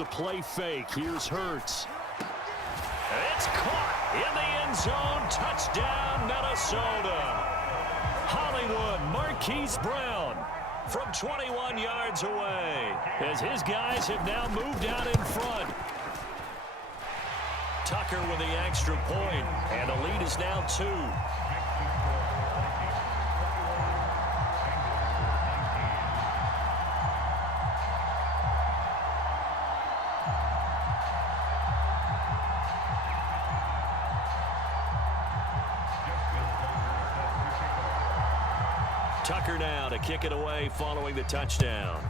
the play fake. Here's Hurts. It's caught in the end zone. Touchdown, Minnesota. Hollywood Marquise Brown from 21 yards away, as his guys have now moved out in front. Tucker with the extra point, and the lead is now 2. Tucker now to kick it away following the touchdown.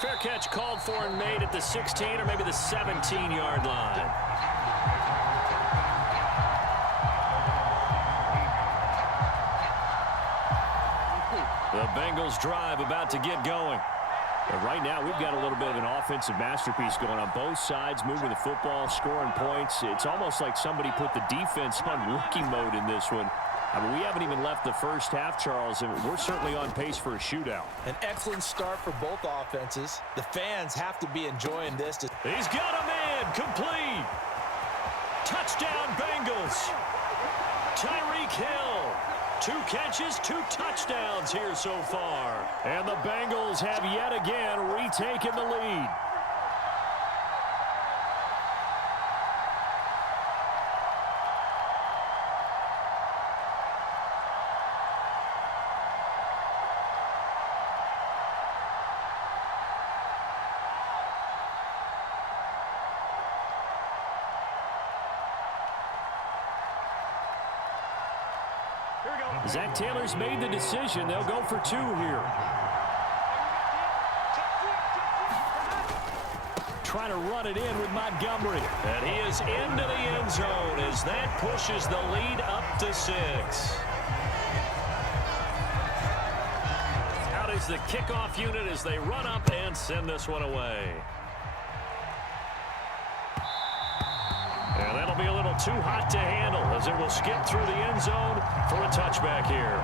Fair catch called for and made at the 16 or maybe the 17-yard line. The Bengals drive about to get going. And right now, we've got a little bit of an offensive masterpiece going on both sides, moving the football, scoring points. It's almost like somebody put the defense on rookie mode in this one. I mean, we haven't even left the first half, Charles, and we're certainly on pace for a shootout. An excellent start for both offenses. The fans have to be enjoying this. He's got a man, complete. Touchdown, Bengals. Tyreek Hill. 2 catches, 2 touchdowns here so far. And the Bengals have yet again retaken the lead. Zach Taylor's made the decision. They'll go for 2 here. Trying to run it in with Montgomery. And he is into the end zone as that pushes the lead up to 6. Out is the kickoff unit as they run up and send this one away. And that'll be a little too hot to handle as it will skip through the end zone for a touchback here.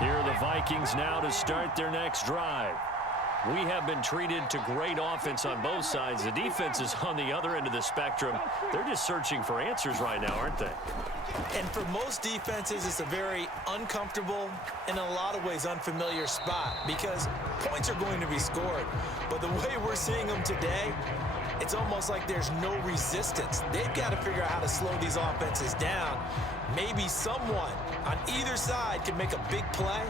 Here are the Vikings now to start their next drive. We have been treated to great offense on both sides. The defense is on the other end of the spectrum. They're just searching for answers right now, aren't they? And for most defenses, it's a very uncomfortable, in a lot of ways, unfamiliar spot because points are going to be scored. But the way we're seeing them today, it's almost like there's no resistance. They've got to figure out how to slow these offenses down. Maybe someone on either side can make a big play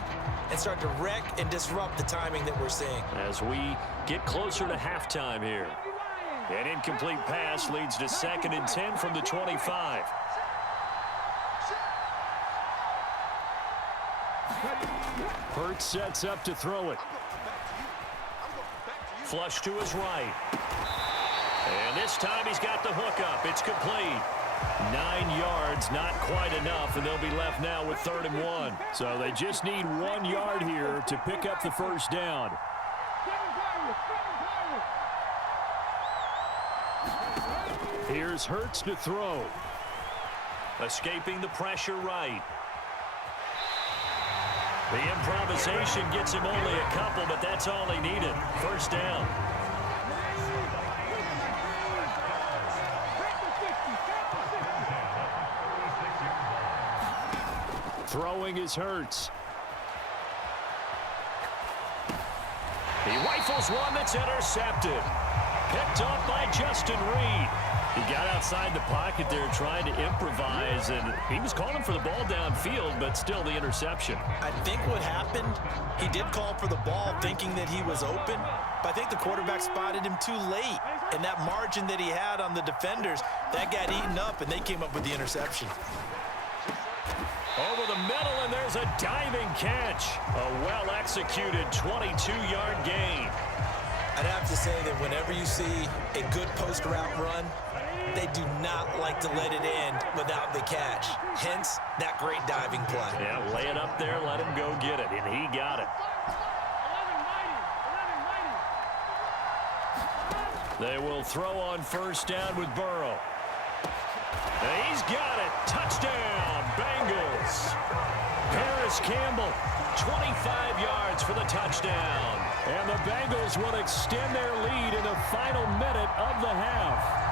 and start to wreck and disrupt the timing that we're seeing. As we get closer to halftime here. An incomplete pass leads to 2nd and 10 from the 25. Hurts sets up to throw it. Flush to his right. And this time he's got the hook up. It's complete. 9 yards, not quite enough, and they'll be left now with 3rd and 1. So they just need 1 yard here to pick up the first down. Here's Hurts to throw. Escaping the pressure right. The improvisation gets him only a couple, but that's all he needed. First down. Throwing is Hurts. He rifles one that's intercepted. Picked up by Justin Reed. He got outside the pocket there trying to improvise, and he was calling for the ball downfield, but still the interception. I think what happened, he did call for the ball thinking that he was open, but I think the quarterback spotted him too late. And that margin that he had on the defenders, that got eaten up, and they came up with the interception. Over the middle, and there's a diving catch. A well-executed 22-yard gain. I'd have to say that whenever you see a good post route run, they do not like to let it end without the catch. Hence, that great diving play. Yeah, lay it up there, let him go get it, and he got it. They will throw on first down with Burrow. He's got it. Touchdown, Bengals. Paris Campbell, 25 yards for the touchdown. And the Bengals will extend their lead in the final minute of the half.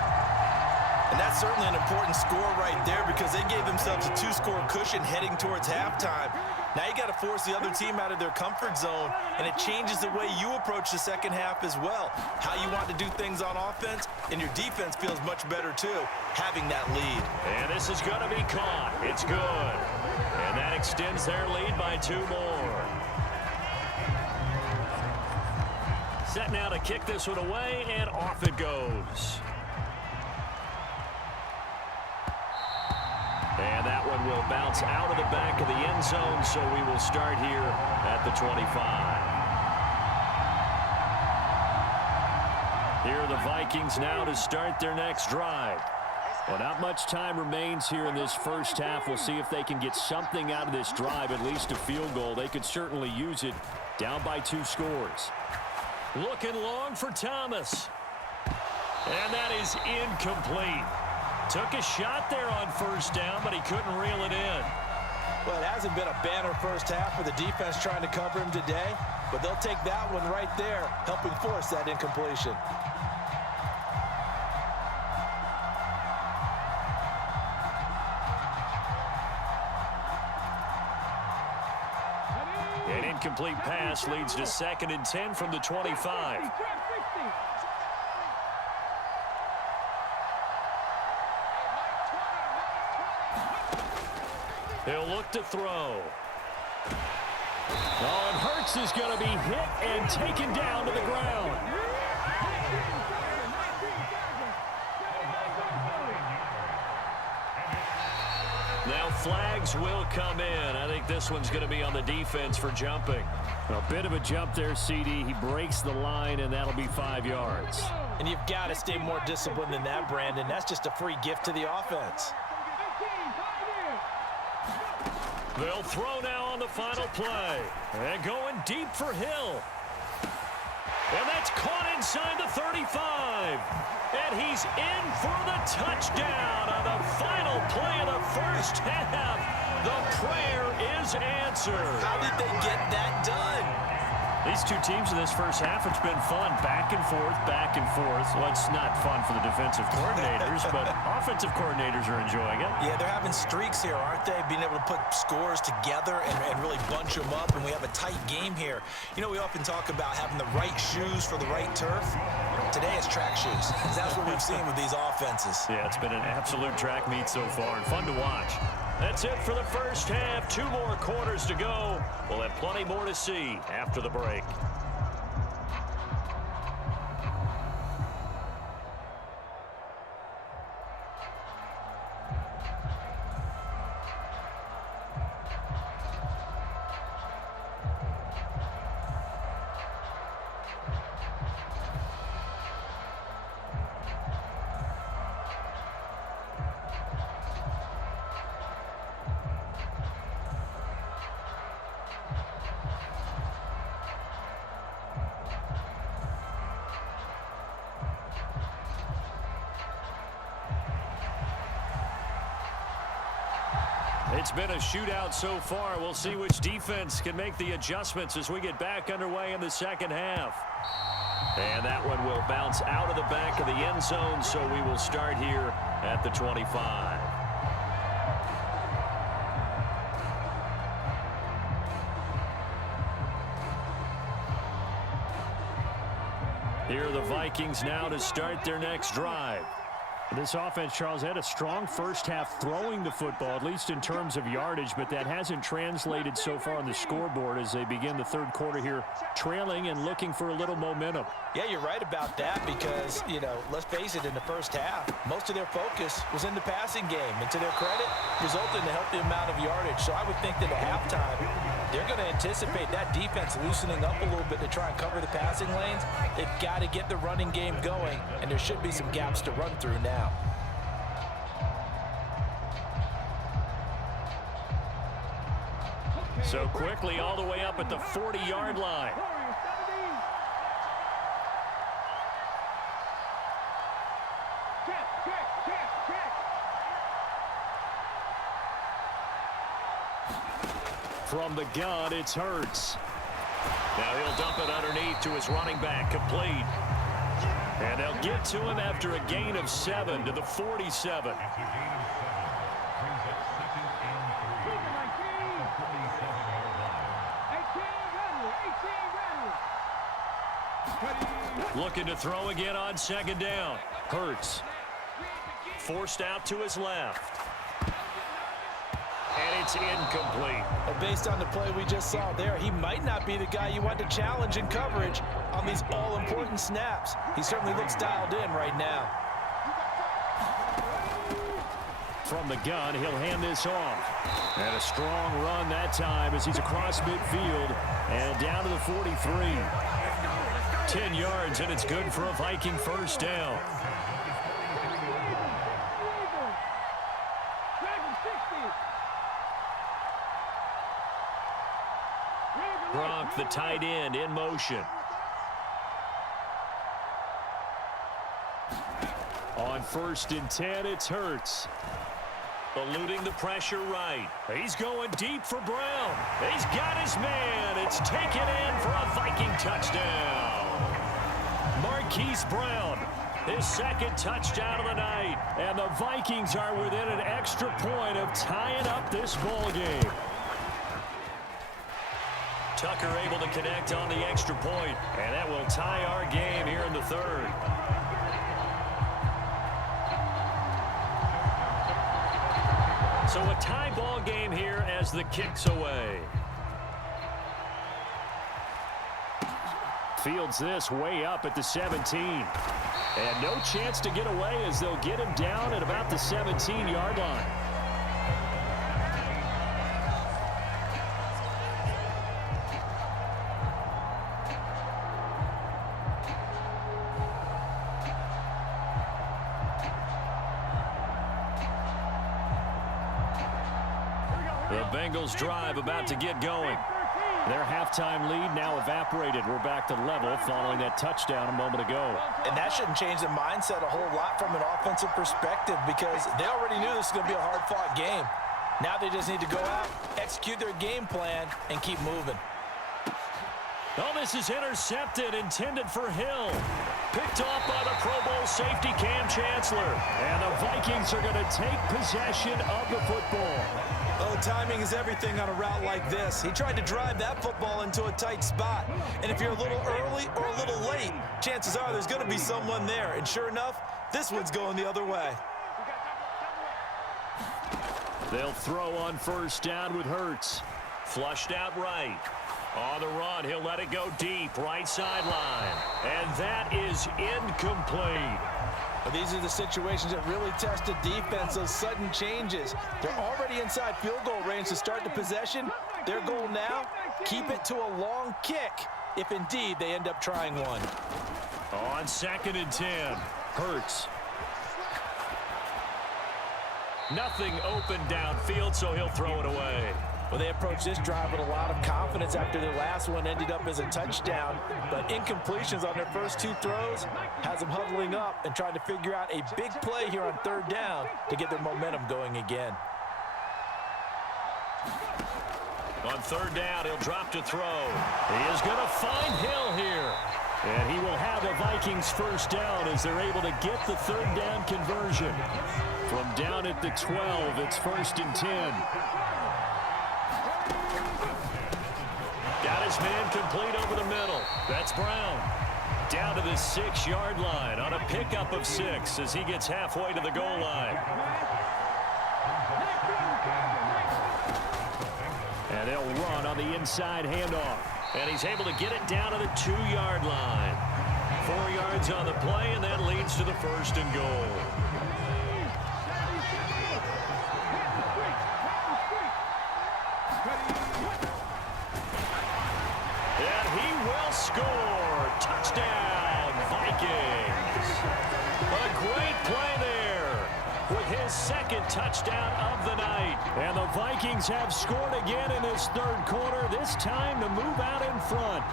And that's certainly an important score right there because they gave themselves a 2-score cushion heading towards halftime. Now you got to force the other team out of their comfort zone, and it changes the way you approach the second half as well. How you want to do things on offense, and your defense feels much better too, having that lead. And this is going to be caught. It's good. And that extends their lead by 2 more. Set now to kick this one away, and off it goes. And that one will bounce out of the back of the end zone, so we will start here at the 25. Here are the Vikings now to start their next drive. Well, not much time remains here in this first half. We'll see if they can get something out of this drive, at least a field goal. They could certainly use it, down by 2 scores. Looking long for Thomas. And that is incomplete. Took a shot there on first down, but he couldn't reel it in. Well, it hasn't been a banner first half for the defense trying to cover him today, but they'll take that one right there, helping force that incompletion. An incomplete pass leads to 2nd and 10 from the 25. He'll look to throw. Oh, and Hurts is going to be hit and taken down to the ground. Now flags will come in. I think this one's going to be on the defense for jumping. A bit of a jump there, CD. He breaks the line, and that'll be 5 yards. And you've got to stay more disciplined than that, Brandon. That's just a free gift to the offense. They'll throw now on the final play. And going deep for Hill. And that's caught inside the 35. And he's in for the touchdown on the final play of the first half. The prayer is answered. How did they get that done? These two teams in this first half, it's been fun. Back and forth, back and forth. Well, it's not fun for the defensive coordinators, but offensive coordinators are enjoying it. Yeah, they're having streaks here, aren't they? Being able to put scores together and really bunch them up, and we have a tight game here. You know, we often talk about having the right shoes for the right turf. Today it's track shoes. That's what we've seen with these offenses. Yeah, it's been an absolute track meet so far, and fun to watch. That's it for the first half. 2 more quarters to go. We'll have plenty more to see after the break. It's been a shootout so far. We'll see which defense can make the adjustments as we get back underway in the second half. And that one will bounce out of the back of the end zone, so we will start here at the 25. Here are the Vikings now to start their next drive. This offense, Charles, had a strong first half throwing the football, at least in terms of yardage, but that hasn't translated so far on the scoreboard as they begin the third quarter here, trailing and looking for a little momentum. Yeah, you're right about that because, you know, let's face it, in the first half, most of their focus was in the passing game. And to their credit, resulted in a healthy amount of yardage. So I would think that at halftime, they're going to anticipate that defense loosening up a little bit to try and cover the passing lanes. They've got to get the running game going, and there should be some gaps to run through now. So quickly all the way up at the 40-yard line. From the gun, it's Hurts. Now he'll dump it underneath to his running back, complete. And they'll get to him after a gain of 7 to the 47. Looking to throw again on second down. Hurts. Forced out to his left. And it's incomplete. Well, based on the play we just saw there, he might not be the guy you want to challenge in coverage on these all-important snaps. He certainly looks dialed in right now. From the gun, he'll hand this off. And a strong run that time as he's across midfield and down to the 43. 10 yards, and it's good for a Viking first down. Gronk, the tight end, in motion. On 1st and 10, it's Hurts. Eluding the pressure right. He's going deep for Brown. He's got his man. It's taken in for a Viking touchdown. Marquise Brown, his 2nd touchdown of the night. And the Vikings are within an extra point of tying up this ball game. Tucker able to connect on the extra point, and that will tie our game here in the 3rd. So a tie ball game here as the kick's away. Fields this way up at the 17. And no chance to get away as they'll get him down at about the 17-yard line. The Bengals drive about to get going. Their halftime lead now evaporated. We're back to level following that touchdown a moment ago. And that shouldn't change the mindset a whole lot from an offensive perspective because they already knew this was going to be a hard-fought game. Now they just need to go out, execute their game plan, and keep moving. Oh, this is intercepted, intended for Hill. Picked off by the Pro Bowl safety Cam Chancellor. And the Vikings are going to take possession of the football. Oh, timing is everything on a route like this. He tried to drive that football into a tight spot. And if you're a little early or a little late, chances are there's going to be someone there. And sure enough, this one's going the other way. They'll throw on 1st down with Hurts. Flushed out right. On the run, he'll let it go deep, right sideline. And that is incomplete. But these are the situations that really test a defense, those sudden changes. They're already inside field goal range to start the possession. Their goal now, keep it to a long kick, if indeed they end up trying one. On 2nd and 10, Hurts. Nothing open downfield, so he'll throw it away. Well, they approached this drive with a lot of confidence after their last one ended up as a touchdown. But incompletions on their first 2 throws has them huddling up and trying to figure out a big play here on 3rd down to get their momentum going again. On 3rd down, he'll drop to throw. He is going to find Hill here. And he will have the Vikings first down as they're able to get the 3rd down conversion. From down at the 12, it's 1st and 10. Got his man complete over the middle. That's Brown. Down to the 6-yard line on a pickup of 6 as he gets halfway to the goal line. And they'll run on the inside handoff. And he's able to get it down to the 2-yard line. 4 yards on the play, and that leads to the 1st and goal. Score! Touchdown, Vikings! A great play there with his 2nd touchdown of the night. And the Vikings have scored again in this 3rd quarter, this time to move out in front.